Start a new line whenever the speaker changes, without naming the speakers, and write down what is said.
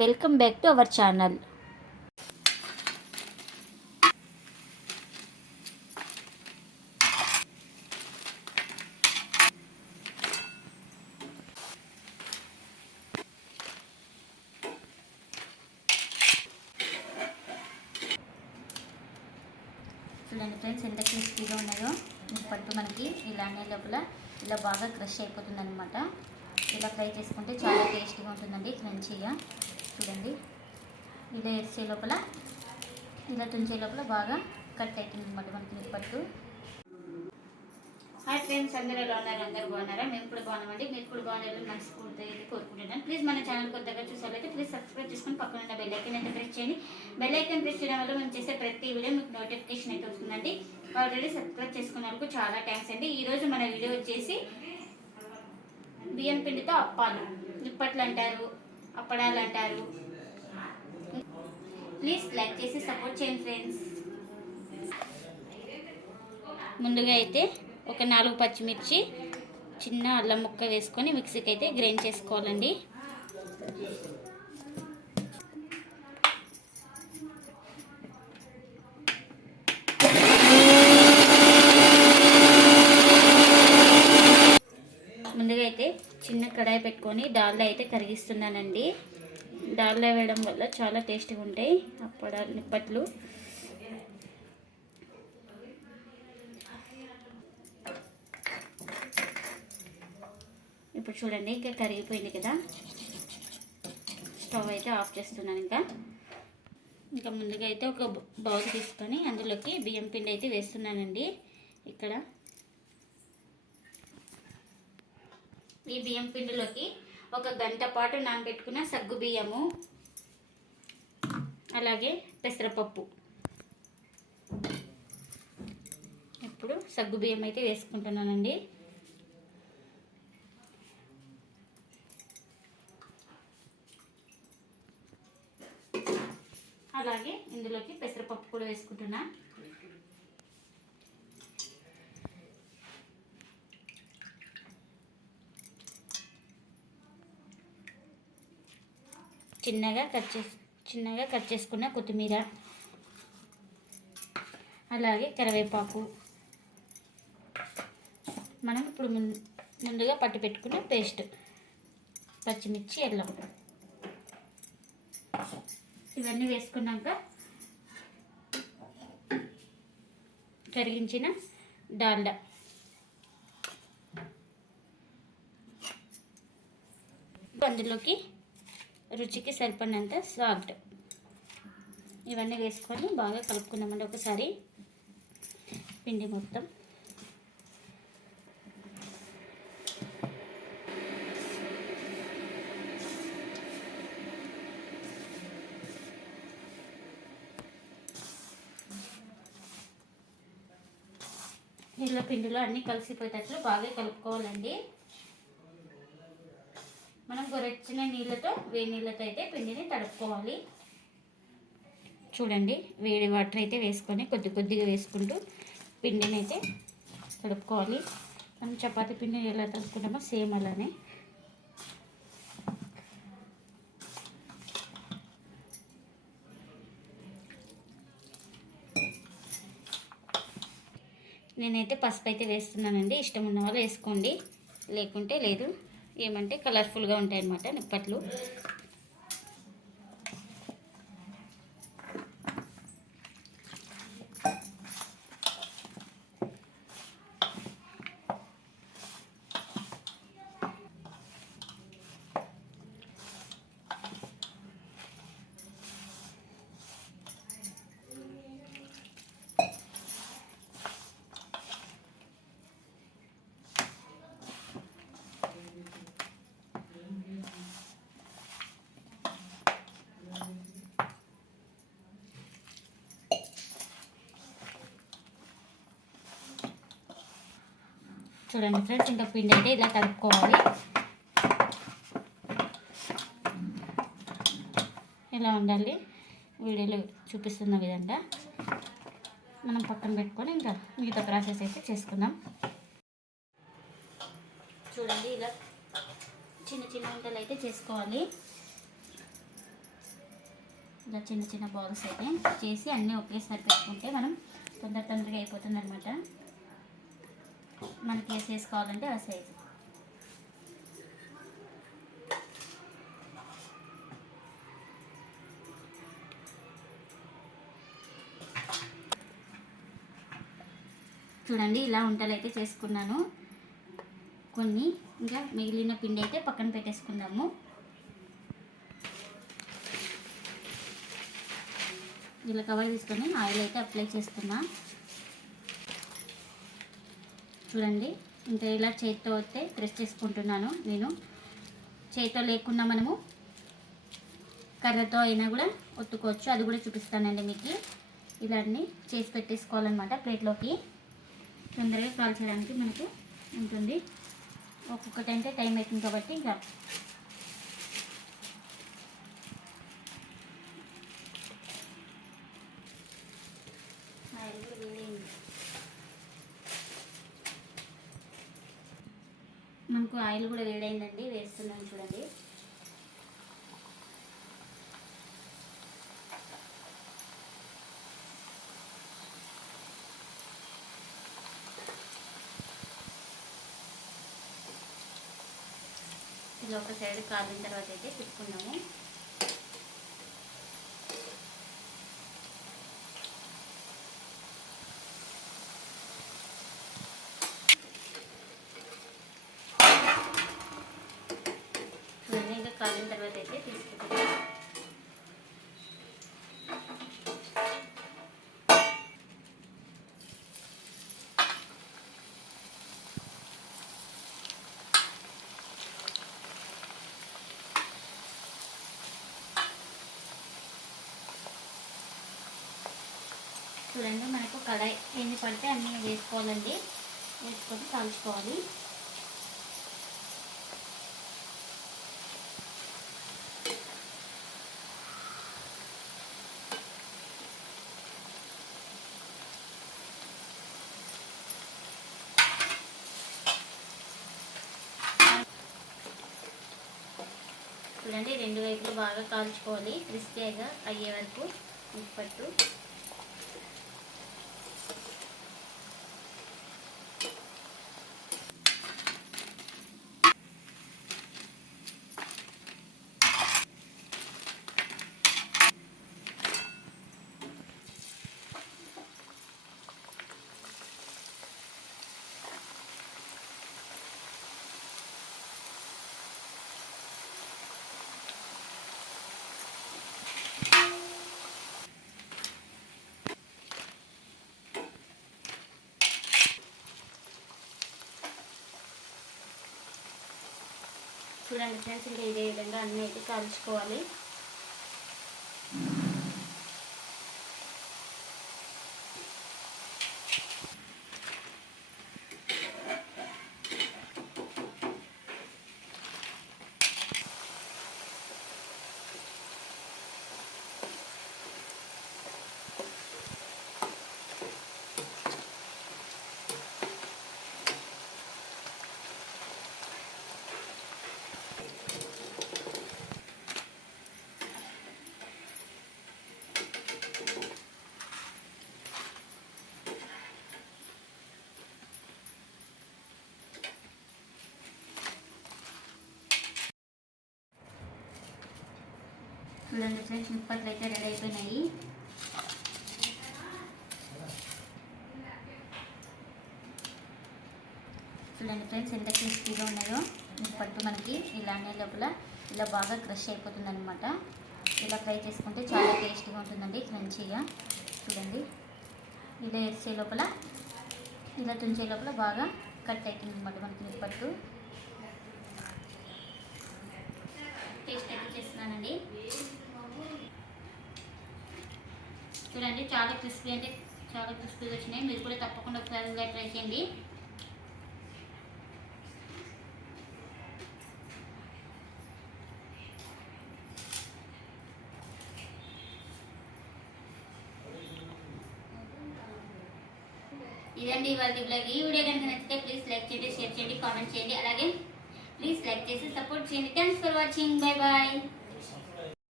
Welcome back to our channel. చూడండి friends ఎంత క్రిస్పీగా ఉన్నాయో. పట్టు మనకి ఇలా అనే లోపల ఇలా బాగా క్రష్ అయిపోతుంది అనమాట ఇలా ఫ్రై చేసుకుంటే చాలా టేస్టీగా ఉంటుందండి క్రంచీగా చూడండి. ఇలా ఎరిసే లోపల ఇలా తుంచే లోపల బాగా కట్ అవుతుంది అనమాట మనకి నిప్పట్టు హాయ్ ఫ్రెండ్స్ అందరూ ఎలా ఉన్నారు? అందరూ బాగున్నారా? మేము కూడా బాగున్నామండి. మీరు కూడా బాగున్నారు మనస్ఫూర్తి అయితే కోరుకుంటున్నాను. ప్లీజ్ మన ఛానల్ కొత్తగా చూసారైతే ప్లీజ్ సబ్స్క్రైబ్ చేసుకొని పక్కన ఉన్న బెల్ ఐకన్ అయితే ప్రెస్ చేయండి. బెల్ ఐకన్ ప్రెస్ చేయడం వల్ల మేము చేసే ప్రతి వీడియో మీకు నోటిఫికేషన్ అయితే వస్తుందండి. ఆల్రెడీ సబ్స్క్రైబ్ చేసుకున్న చాలా థ్యాంక్స్ అండి. ఈరోజు మన వీడియో వచ్చేసి బియ్యం పిండితో అప్పాలు. నిప్పట్లు అంటారు. అప్పడాలు అంటారు ప్లీజ్ లైక్ చేసి సపోర్ట్ చేయండి ఫ్రెండ్స్. ముందుగా అయితే ఒక నాలుగు పచ్చిమిర్చి చిన్న అల్లం ముక్క వేసుకొని మిక్సీకి అయితే గ్రైండ్ చేసుకోవాలండి ముందుగా అయితే చిన్న కడాయి పెట్టుకొని దాల్లో అయితే కరిగిస్తున్నానండి. దాల్లో వేయడం వల్ల చాలా టేస్టీగా ఉంటాయి. అప్పడాలు నిప్పట్లు. ఇప్పుడు చూడండి ఇంకా కరిగిపోయింది కదా. స్టవ్ అయితే ఆఫ్ చేస్తున్నాను ఇంకా. ఇంకా ముందుగా అయితే ఒక బౌల్ తీసుకొని అందులోకి బియ్యం పిండి అయితే వేస్తున్నానండి. ఇక్కడ ఈ బియ్యం పిండిలోకి ఒక గంట పాటు నానబెట్టుకున్న సగ్గు బియ్యము అలాగే పెసరపప్పు. ఇప్పుడు సగ్గు బియ్యం అయితే వేసుకుంటున్నానండి. అలాగే ఇందులోకి పెసరపప్పు కూడా వేసుకుంటున్నా. చిన్నగా కట్ చేసి చిన్నగా కట్ చేసుకున్న కొత్తిమీర. అలాగే కరివేపాకు. మనం ఇప్పుడు ముందుగా పట్టి పెట్టుకున్న పేస్ట్. పచ్చిమిర్చి ఎల్లం ఇవన్నీ వేసుకున్నాక కరిగించిన డాల్డా. అందులోకి రుచికి సరిపడినంత సాల్ట్ ఇవన్నీ వేసుకొని బాగా కలుపుకుందామండి ఒకసారి. పిండి మొత్తం. ఇలా పిండిలో అన్నీ కలిసిపోయేటట్లు బాగా కలుపుకోవాలండి. మనం గొరచిన నీళ్ళతో వేడి నీళ్ళతో అయితే పిండిని తడుపుకోవాలి. చూడండి వేడి వాటర్ అయితే వేసుకొని కొద్ది కొద్దిగా వేసుకుంటూ పిండిని అయితే తడుపుకోవాలి. మనం చపాతీ పిండిని ఎలా తడుపుకుంటామో సేమ్ అలానే. నేనైతే పసుపు అయితే వేస్తున్నానండి. ఇష్టం ఉన్న వాళ్ళు వేసుకోండి. లేకుంటే లేదు. ఏమంటే కలర్ఫుల్గా ఉంటాయి అన్నమాట నిప్పట్లు. చూడండి ఫ్రెండ్స్ ఇంకా పిండి అయితే ఇలా కలుపుకోవాలి ఇలా ఉండాలి? వీడియోలో చూపిస్తున్న విధంగా మనం పక్కన పెట్టుకొని ఇంకా మిగతా ప్రాసెస్ అయితే చేసుకుందాం. చూడండి ఇలా చిన్న చిన్న వంటలు అయితే చేసుకోవాలి. ఇలా చిన్న చిన్న బాల్స్ అయితే చేసి అన్నీ ఒకేసారి పెట్టుకుంటే మనం తొందర తొందరగా అయిపోతుంది అనమాట మనకి ఏ సైజ్ కావాలంటే ఆ సైజు. చూడండి ఇలా వంటలు అయితే చేసుకున్నాను. కొన్ని ఇంకా మిగిలిన పిండి అయితే పక్కన పెట్టేసుకుందాము. ఇలా కవర్ తీసుకొని ఆయిల్ అయితే అప్లై చేస్తున్నా. చూడండి ఇంకా ఇలా చేతితో అయితే ప్రెస్ చేసుకుంటున్నాను నేను. చేతితో లేకుండా మనము కర్రతో అయినా కూడా ఒత్తుకోవచ్చు. అది కూడా చూపిస్తానండి మీకు. ఇలా చేసి పెట్టేసుకోవాలన్నమాట ప్లేట్లోకి. తొందరగా కాల్చడానికి మనకు ఉంటుంది. ఒక్కొక్కటి అంటే టైం అవుతుంది కాబట్టి ఇంకా ఆయిల్ కూడా వేడైంది. మనకు ఆయిల్ కూడా వేడైందండి వేస్తున్నాను చూడండి. ఇది ఒక సైడ్ కాలిన తర్వాత అయితే తిప్పుకున్నాము చూడండి ఇంకా కాలిన తర్వాత అయితే తీసుకుంటాము చూడండి మనకు కడాయి ఎన్ని పడితే అన్నీ వేసుకోవాలండి. వేసుకొని కాల్చుకోవాలి. చూడండి రెండు వైపులు బాగా కాల్చుకోవాలి. క్రిస్పీగా అయ్యే వరకు ఉప్పట్టు చూడండి ఫ్రెండ్స్ ఇంకా ఇదే విధంగా అన్నీ అయితే కాల్చుకోవాలి. చూడండి ఫ్రెండ్స్ నిప్పట్లు అయితే రెడీ అయిపోయినాయి. చూడండి ఫ్రెండ్స్ ఎంత క్రిస్పీగా ఉన్నదో నిప్పట్టు మనకి ఇలా అనే లోపల ఇలా బాగా క్రష్ అయిపోతుంది అనమాట ఇలా ఫ్రై చేసుకుంటే చాలా టేస్టీగా ఉంటుందండి క్రంచీగా. చూడండి. ఇలా వేసే లోపల ఇలా తుంచే లోపల బాగా కట్ అవుతుంది అనమాట మనకి నిప్పట్టు టేస్ట్ అయితే చేస్తున్నానండి. చూడండి చాలా క్రిస్పీ అంటే చాలా క్రిస్పీగా వచ్చినాయి. మీరు కూడా తప్పకుండా ఒకసారి ట్రై చేయండి. ఇదండి ఇవాళ బ్లాగ్ ఈ వీడియో కనుక నచ్చితే ప్లీజ్ లైక్ చేయండి షేర్ చేయండి కామెంట్ చేయండి. అలాగే ప్లీజ్ లైక్ చేసి సపోర్ట్ చేయండి. Thanks for watching bye bye